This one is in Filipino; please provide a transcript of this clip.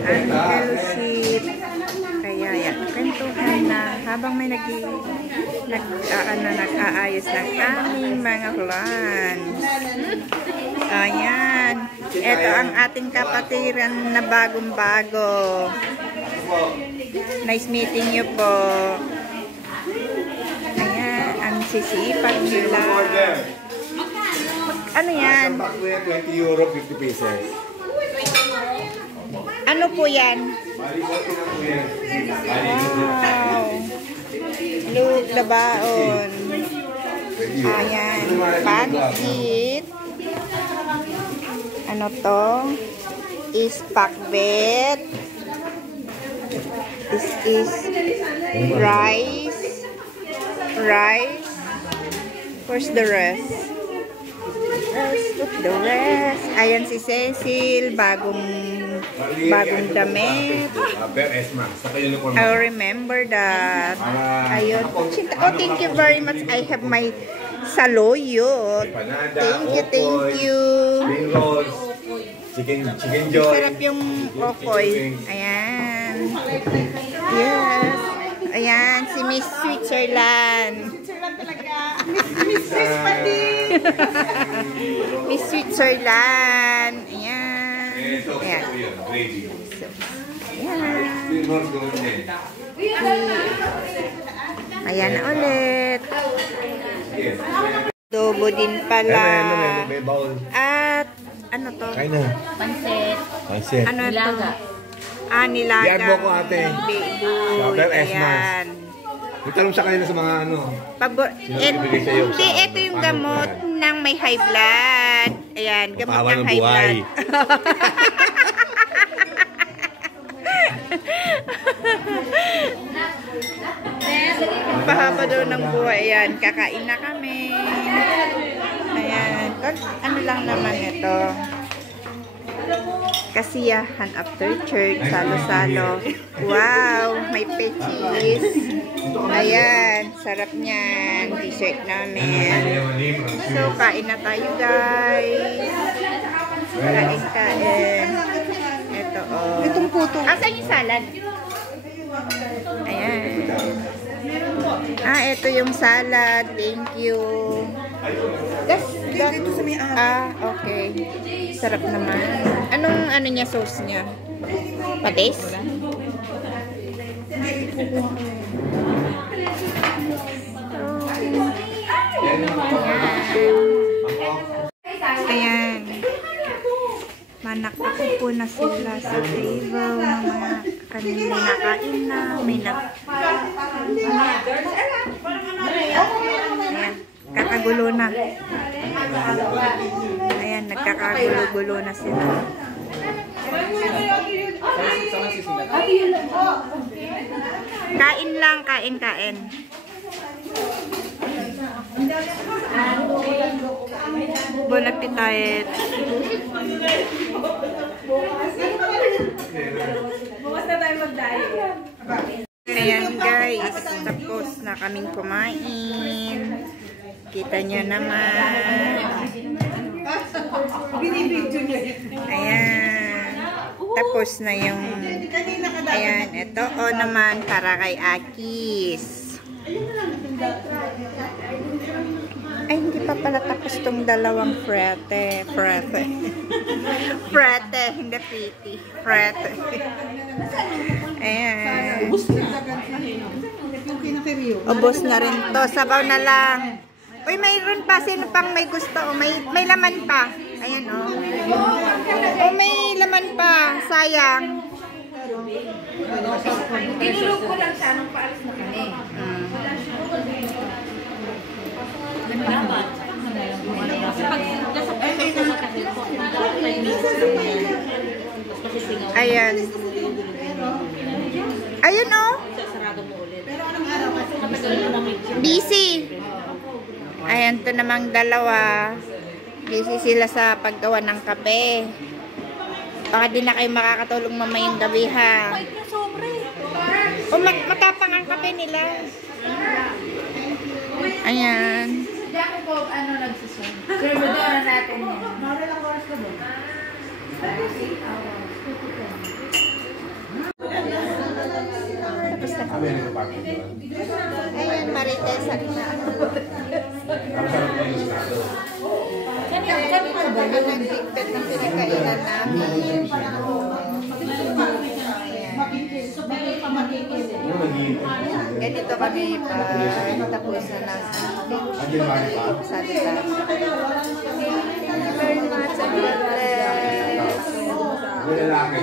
Uncle Sid. Kaya yan, kwentuhan na habang may nag-aayos ng aming mga plants. Ayan. Ito ang ating kapatiran na bagong-bago. Nice meeting you po. Ayan, ang sisipag nila. Ano yan? 20 euro, 50 pesos. Ano po yan? Wow. Look, labaon. Ayan. Pancit. Ano to? Is pakbet. This is rice. Rice. Where's the rest? The rest. Ayan si Cecil, bagong damit. I remember that. Ayun. Oh, thank you very much. I have my saluyot. Thank you. Chicken joy. Sarap yung okoy. Ayan. Yes. Ayan, si Miss Switzerland. Miss Miss Switzerland. Ayan. Ayan. Ayan na ulit. Adobo din pala. At ano to? Kain na. Pansit. Ano to? Ah, nilaga. Yan mo ko ate. Ayan. Itanong sa kanila sa mga ano. Hindi, ito yung gamot ng may high blood. Ayan, gamot ng high blood. Pahaba daw ng buhay. Ayan, kakain na kami. Ayan, ano lang naman ito. Kasiyahan after church, salo-salo. Wow, may peches. Ayan, sarap niyan. Dessert namin. So, kain na tayo, guys. Kain. Ito, oh. Itong puto. Asan yung salad? Ayan. Ah, ito yung salad. Thank you. Okay. Sarap naman. Anong ano niya, sauce niya? Patis? Ayan. Manakapo po na sila sa table ng mga kanina nakain na. May ayan. Kakagulo na. Ayan, nagkakagulo-gulo na sila. Kain lang, kain. Bon appetit. Bukas na tayo mag-diet. Ayan guys, tapos na kaming kumain. Kita nyo naman. Ayan. Tapos na yung... Ayan, ito o naman para kay Akis. Ay, hindi pa pala tapos tong dalawang frete. Frete, hindi pretty. Frete. Ayan. Ubos na rin to. Sabaw na lang. Uy, mayroon pa. Sino pang may gusto? O, may laman pa. Ayan, o. O, may laman pa. Sayang. Tinulog ko lang siya nung paalis na kami. Ayan. Ayan, o. Busy. Ayan, to namang dalawa. Busy sila sa paggawa ng kape. Baka di na kayo makakatulong mamayang gabi, ha? O, matapang ang kape nila. Ayan. Hindi ako po, nagsusun. Servidora natin yan. Mara lang oras ka ba? Kami nagpa-parking doon. Ayan, Marites at na. Tapos ano pa yung estado? Kanina ba yung nagligpit ng pinagkainan namin? Ayan. Ano naghihintay? Ganito kami pa tapos na ng Andiyan ba pa? sabi sa Thank you very much and God bless. May lalaki.